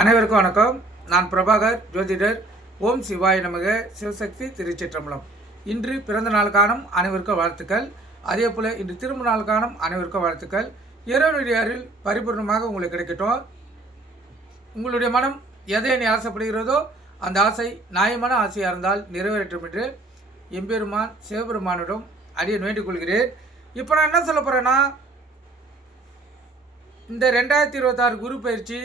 அனைவருக்கும் வணக்கம். நான் பிரபாகர் ஜோதிடர். ஓம் சிவாய நமக. சிவசக்தி திருச்சிற்றம்பலம். இன்று பிறந்த நாள் காணும் அனைவருக்கும் வாழ்த்துக்கள். அதே போல் இன்று திரும்ப நாள் காணும் அனைவருக்கும் வாழ்த்துக்கள். இறைவனுடைய அருள் பரிபூர்ணமாக உங்களுக்கு கிடைக்கட்டும். உங்களுடைய மனம் எதை நீ ஆசைப்படுகிறதோ அந்த ஆசை நியாயமான ஆசையாக இருந்தால் நிறைவேற்றும் என்று எம்பெருமான் சிவபெருமானிடம் அடியேன் வேண்டிக் கொள்கிறேன். இப்போ நான் என்ன சொல்ல போகிறேன்னா, இந்த 2026 குரு பயிற்சி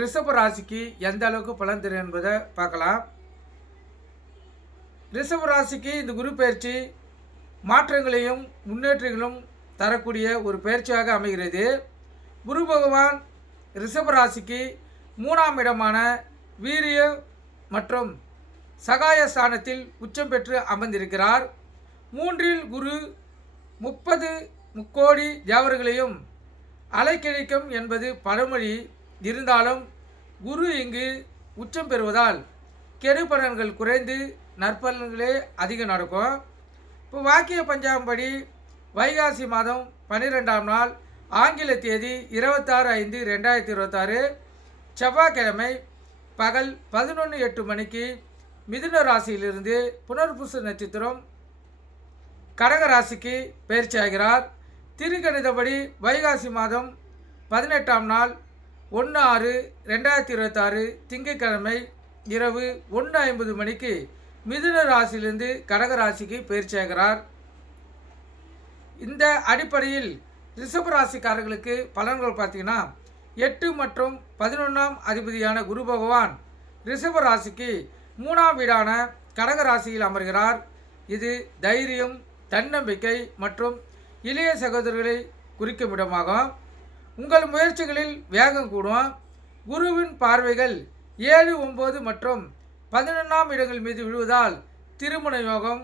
ரிஷப ராசிக்கு எந்த அளவுக்கு பலன் தரும் என்பதை பார்க்கலாம். ரிஷப ராசிக்கு இந்த குரு பயிற்சி மாற்றங்களையும் முன்னேற்றங்களும் தரக்கூடிய ஒரு பயிற்சியாக அமைகிறது. குரு பகவான் ரிஷப ராசிக்கு 3ஆம் இடமான வீரிய மற்றும் சகாய ஸ்தானத்தில் உச்சம் பெற்று அமர்ந்திருக்கிறார். 3இல் குரு 30 முக்கோடி தேவர்களையும் அலைக்கழிக்கும் என்பது பழமொழி. இருந்தாலும் குரு இங்கு உச்சம் பெறுவதால் கெடுபலன்கள் குறைந்து நற்பலன்களே அதிகம் நடக்கும். இப்போ வாக்கிய பஞ்சாங்கப்படி வைகாசி மாதம் 12ஆம் நாள் ஆங்கில தேதி 26/5/2026 செவ்வாய்க்கிழமை பகல் 11:08 மணிக்கு மிதுன ராசியிலிருந்து புனர்பூச நட்சத்திரம் கடக ராசிக்கு பயிற்சி ஆகிறார். திருக்கணிதப்படி வைகாசி மாதம் 18ஆம் நாள் 1/6/2026 திங்கட்கிழமை இரவு 1:50 மணிக்கு மிதுன ராசியிலிருந்து கடக ராசிக்கு பயிற்சியாகிறார். இந்த அடிப்படையில் ரிஷப ராசிக்காரர்களுக்கு பலன்கள் பார்த்தீங்கன்னா, 8 மற்றும் 11ஆம் அதிபதியான குரு பகவான் ரிஷப ராசிக்கு 3ஆம் வீடான கடக ராசியில் அமர்கிறார். இது தைரியம், தன்னம்பிக்கை மற்றும் இளைய சகோதரர்களை குறிக்கும் இடமாகும். உங்கள் முயற்சிகளில் வேகம் கூடும். குருவின் பார்வைகள் 7, 9 மற்றும் 11ஆம் இடங்கள் மீது விழுவதால் திருமண யோகம்,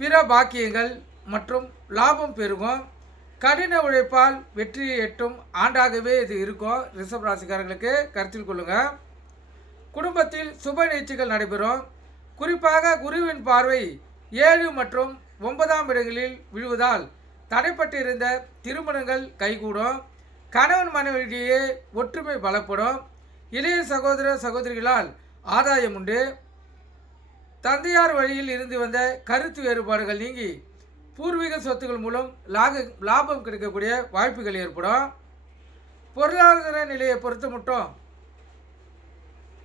பிற பாக்கியங்கள் மற்றும் லாபம் பெருகும். கடின உழைப்பால் வெற்றியை எட்டும் ஆண்டாகவே இது இருக்கும். ரிஷப ராசிக்காரர்களுக்கு கருத்தில் கொள்ளுங்கள். குடும்பத்தில் சுப நிகழ்ச்சிகள் நடைபெறும். குறிப்பாக குருவின் பார்வை 7 மற்றும் 9ஆம் இடங்களில் விழுவதால் தடைப்பட்டிருந்த திருமணங்கள் கைகூடும். கணவன் மனைவியிடையே ஒற்றுமை பலப்படும். இளைய சகோதர சகோதரிகளால் ஆதாயம் உண்டு. தந்தையார் வழியில் இருந்து வந்த கருத்து வேறுபாடுகள் நீங்கி பூர்வீக சொத்துக்கள் மூலம் லாபம் கிடைக்கக்கூடிய வாய்ப்புகள் ஏற்படும். பொருளாதார நிலையை பொறுத்த மட்டும்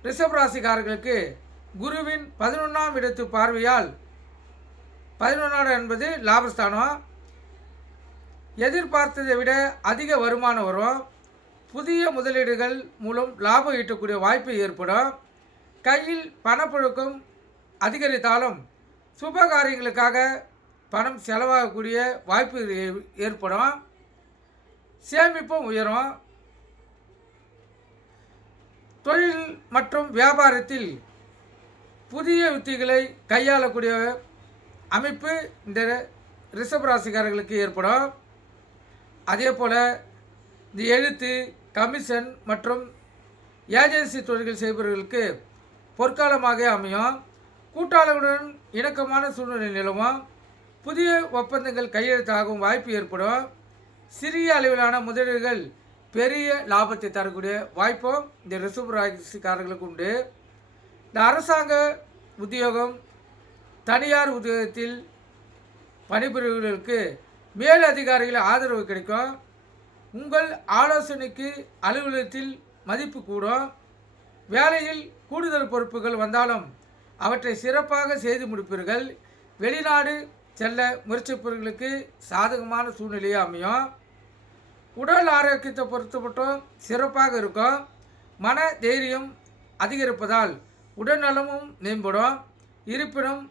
ரிஷப ராசிக்காரர்களுக்கு குருவின் 11ஆம் இடத்து பார்வையால் 11 என்பது லாபஸ்தானம். எதிர்பார்த்ததை விட அதிக வருமானம் வரும். புதிய முதலீடுகள் மூலம் லாபம் ஈட்டக்கூடிய வாய்ப்பு ஏற்படும். கையில் பணப்புழக்கம் அதிகரித்தாலும் சுப காரியங்களுக்காக பணம் செலவாகக்கூடிய வாய்ப்பு ஏற்படும். சேமிப்பும் உயரும். தொழில் மற்றும் வியாபாரத்தில் புதிய யுத்திகளை கையாளக்கூடிய அமைப்பு இந்த ரிஷப ராசிக்காரர்களுக்கு ஏற்படும். அதே போல் இந்த எழுத்து, கமிஷன் மற்றும் ஏஜென்சி தொழில்கள் செய்பவர்களுக்கு பொற்காலமாக அமையும். கூட்டாளர்களுடன் இணக்கமான சூழ்நிலை நிலவும். புதிய ஒப்பந்தங்கள் கையெழுத்தாகும் வாய்ப்பு ஏற்படும். சிறிய அளவிலான முதலீடுகள் பெரிய லாபத்தை தரக்கூடிய வாய்ப்பும் இந்த ரிஷப ராசிக்காரர்களுக்கு உண்டு. இந்த அரசாங்க உத்தியோகம், தனியார் உத்தியோகத்தில் பணிபுரிவர்களுக்கு மேல் அதிகாரிகள் ஆதரவு கிடைக்கும். உங்கள் ஆலோசனைக்கு அலுவலகத்தில் மதிப்பு கூடும். வேலையில் கூடுதல் பொறுப்புகள் வந்தாலும் அவற்றை சிறப்பாக செய்து முடிப்பீர்கள். வெளிநாடு செல்ல முயற்சிப்பவர்களுக்கு சாதகமான சூழ்நிலையை அமையும். உடல் ஆரோக்கியத்தை பொறுத்த மட்டும் சிறப்பாக இருக்கும். மன தைரியம் அதிகரிப்பதால் உடல்நலமும் மேம்படும். இருப்பினும்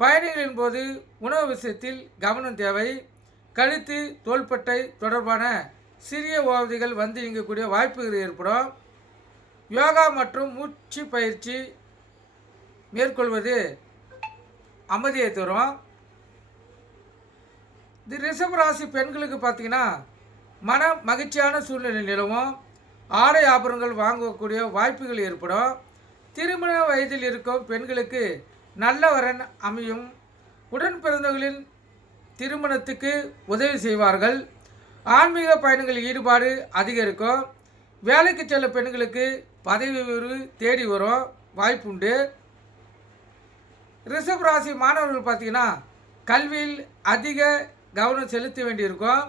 பயணிகளின் போது உணவு விஷயத்தில் கவனம் தேவை. கழுத்து, தோள்பட்டை தொடர்பான சிறிய உபாதைகள் வந்து நீங்கக்கூடிய வாய்ப்புகள் ஏற்படும். யோகா மற்றும் மூச்சு பயிற்சி மேற்கொள்வது அமைதியை தரும். இந்த ரிஷப ராசி பெண்களுக்கு பார்த்தீங்கன்னா, மன மகிழ்ச்சியான சூழ்நிலை நிலவும். ஆடை ஆபரணங்கள் வாங்கக்கூடிய வாய்ப்புகள் ஏற்படும். திருமண வயதில் இருக்கும் பெண்களுக்கு நல்ல வரன் அமையும். உடன் பிறந்தவர்களின் திருமணத்துக்கு உதவி செய்வார்கள். ஆன்மீக பயணங்கள் ஈடுபாடு அதிகரிக்கும். வேலைக்கு செல்ல பெண்களுக்கு பதவி உயர்வு தேடி வரும், வாய்ப்புண்டு. ரிஷப ராசி மாணவர்கள் பார்த்தீங்கன்னா கல்வியில் அதிக கவனம் செலுத்த வேண்டியிருக்கும்.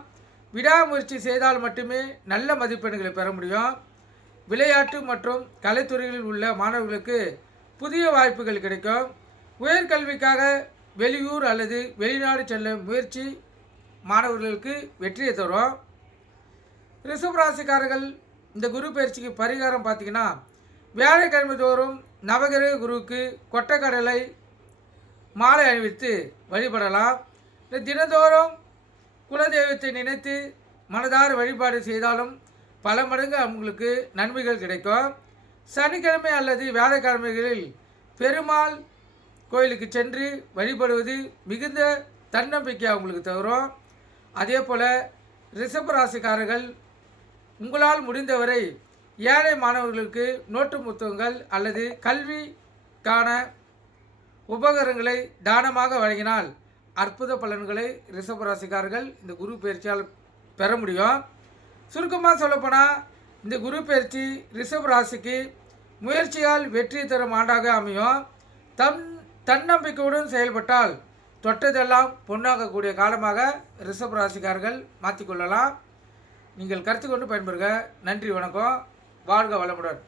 விடாமுயற்சி செய்தால் மட்டுமே நல்ல மதிப்பெண்களை பெற முடியும். விளையாட்டு மற்றும் கலைத்துறைகளில் உள்ள மாணவர்களுக்கு புதிய வாய்ப்புகள் கிடைக்கும். உயர்கல்விக்காக வெளியூர் அல்லது வெளிநாடு செல்ல முயற்சி மாணவர்களுக்கு வெற்றியை தரும். ரிஷபராசிக்காரர்கள் இந்த குரு பயிற்சிக்கு பரிகாரம் பார்த்தீங்கன்னா வியாழக்கிழமை தோறும் நவகிரக குருவுக்கு கொட்டைக்கடலை மாலை அணிவித்து வழிபடலாம். தினந்தோறும் குலதெய்வத்தை நினைத்து மனதார வழிபாடு செய்தாலும் பல மடங்கு அவங்களுக்கு நன்மைகள் கிடைக்கும். சனிக்கிழமை அல்லது வியாழக்கிழமைகளில் பெருமாள் கோயிலுக்கு சென்று வழிபடுவது மிகுந்த தன்னம்பிக்கை அவங்களுக்கு தரும். அதே போல் ரிஷபராசிக்காரர்கள் உங்களால் முடிந்தவரை ஏழை மாணவர்களுக்கு நோட்டு புத்தகங்கள் அல்லது கல்விக்கான உபகரணங்களை தானமாக வழங்கினால் அற்புத பலன்களை ரிஷபராசிக்காரர்கள் இந்த குரு பயிற்சியால் பெற முடியும். சுருக்கமாக சொல்லப்போனால் இந்த குரு பயிற்சி ரிஷபராசிக்கு முயற்சியால் வெற்றி தரும் ஆண்டாக அமையும். தன்னம்பிக்கையுடன் செயல்பட்டால் தொட்டதெல்லாம் பொன்னாகக்கூடிய காலமாக ரிஷபராசிக்காரர்கள் மாற்றிக்கொள்ளலாம். நீங்கள் கருத்து கொண்டு பயன்பெறுக. நன்றி, வணக்கம். வாழ்க வளமுடன்.